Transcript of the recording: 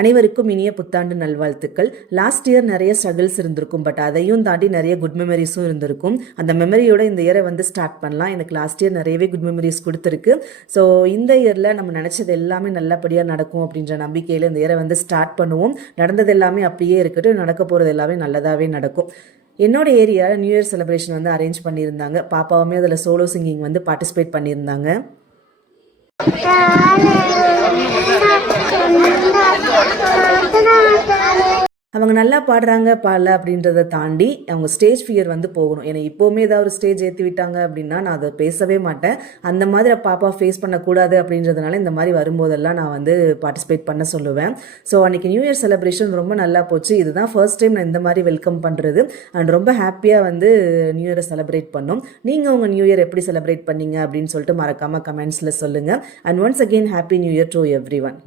அனைவருக்கும் இனிய புத்தாண்டு நல்வாழ்த்துக்கள். லாஸ்ட் இயர் நிறைய ஸ்ட்ரகிள்ஸ் இருந்திருக்கும், பட் அதையும் தாண்டி நிறைய குட் மெமரிஸும் இருந்திருக்கும். அந்த மெமரியோட இந்த இயரை வந்து ஸ்டார்ட் பண்ணலாம். எனக்கு லாஸ்ட் இயர் நிறையவே குட் மெமரிஸ் கொடுத்துருக்கு. ஸோ இந்த இயரில் நம்ம நினச்சது எல்லாமே நல்லபடியாக நடக்கும் அப்படின்ற நம்பிக்கையில் இந்த இயரை வந்து ஸ்டார்ட் பண்ணுவோம். நடந்தது எல்லாமே அப்படியே இருக்கட்டும், நடக்க போகிறது எல்லாமே நல்லதாகவே நடக்கும். என்னோட ஏரியாவில் நியூ இயர் செலிப்ரேஷன் வந்து அரேஞ்ச் பண்ணியிருந்தாங்க. பாப்பாவுமே அதில் சோலோ சிங்கிங் வந்து பார்ட்டிசிபேட் பண்ணியிருந்தாங்க. அவங்க நல்லா பாடுறாங்க பாடல அப்படின்றத தாண்டி அவங்க ஸ்டேஜ் ஃபியர் வந்து போகணும். ஏன்னா இப்போவுமே ஏதாவது ஒரு ஸ்டேஜ் ஏற்றி விட்டாங்க அப்படின்னா நான் அதை பேசவே மாட்டேன். அந்த மாதிரி பாப்பா ஃபேஸ் பண்ணக்கூடாது அப்படின்றதுனால இந்த மாதிரி வரும்போதெல்லாம் நான் வந்து பார்ட்டிசிபேட் பண்ண சொல்லுவேன். ஸோ அன்றைக்கி நியூ இயர் செலிப்ரேஷன் ரொம்ப நல்லா போச்சு. இதுதான் ஃபர்ஸ்ட் டைம் நான் இந்த மாதிரி வெல்கம் பண்ணுறது. அண்ட் ரொம்ப ஹாப்பியாக வந்து நியூ இயரை செலிப்ரேட் பண்ணோம். நீங்கள் உங்கள் நியூ இயர் எப்படி செலிப்ரேட் பண்ணீங்க அப்படின்னு சொல்லிட்டு மறக்காமல் கமெண்ட்ஸில் சொல்லுங்கள். And once again happy new year to every one.